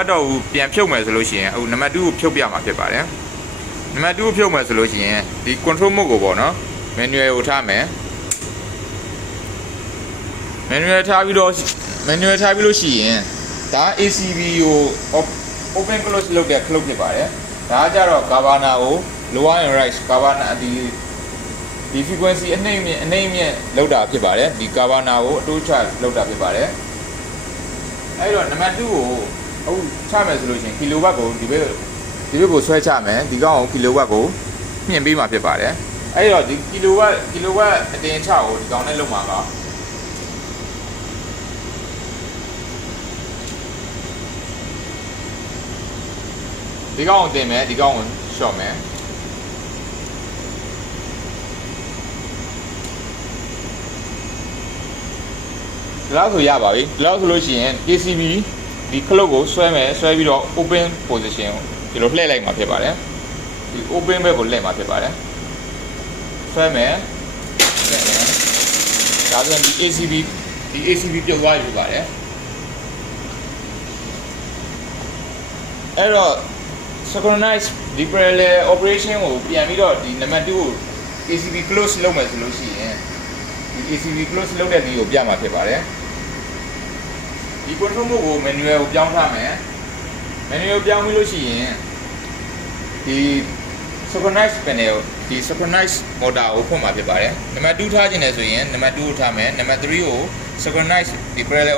အပ်တော့ဘူးပြန်ဖြုတ်မယ်ဆိုလို့ရှိရင်အခုနံပါတ်2ကိုဖြုတ်ပြမှာဖြစ်ပါတယ်နံပါတ်2ကိုဖြုတ်မယ်ဆိုလို့ရှိရင်ဒီ control mode ကိုပေါ့နော် manual ကိုထားမယ် manual ထားပြီးလို့ရှိရင်ဒါ ACB ကို open close လုပ်တဲ့ close ဖြစ်ပါတယ်ဒါကကြတော့ governor ကို lower and right governor ဒီ frequency အနှိမ့်မြင့်လောက်တာဖြစ်ပါတယ်ဒီ governor ကိုအတိုးချလောက်တာဖြစ်ပါတယ်အဲ့တော့နံပါတ်2ကိုအခုချမယ်ဆိုလို့ရှိရင် kilowatt ကိုဒီဘက်ကိုဆွဲချမယ်ဒီကောင်ကို kilowatt ကိုမြင့်ပေးမှာဖြစ်ပါတယ်အဲ့တော့ဒီ kilowatt အတင်ချကိုဒီကောင်နဲ့လုပ်မှာပါဒီကောင်ကိုတင်မယ်ဒီကောင်ကို short မယ်ဒီလောက်ဆိုရပါပြီဒီလောက်ဆိုလို့ရှိရင် ACB ဒီ clock ကိုဆွဲပြီးတော့ open position ကိုဒီလိုလှည့်လိုက်မှာဖြစ်ပါတယ်ဒီ open ဘက်ကိုလှည့်မှာဖြစ်ပါတယ်ဆွဲမယ်ဒါဆိုရင်ဒီ ACB ပြုတ်သွားပြီဖြစ်ပါတယ်အဲ့တော့ synchronize ဒီ parallel operation ကိုပြန်ပြီးတော့ဒီနံပါတ်2ကို ACB close လုပ်မယ်ဆိုလို့ရှိရင်ဒီ ACB close လုပ်တဲ့နည်းကိုပြမှာဖြစ်ပါတယ်ဒီ control mode ကို manual ကိုပြောင်းထားမယ် manual ကိုပြောင်းပြီးလို့ရှိရင်ဒီ synchronize panel ဒီ synchronize motor ကိုဖွင့်မှာဖြစ်ပါတယ်နံပါတ်2ထားခြင်းလဲဆိုရင်နံပါတ်2ကိုထားမယ်နံပါတ်3ကို synchronize ဒီ parallel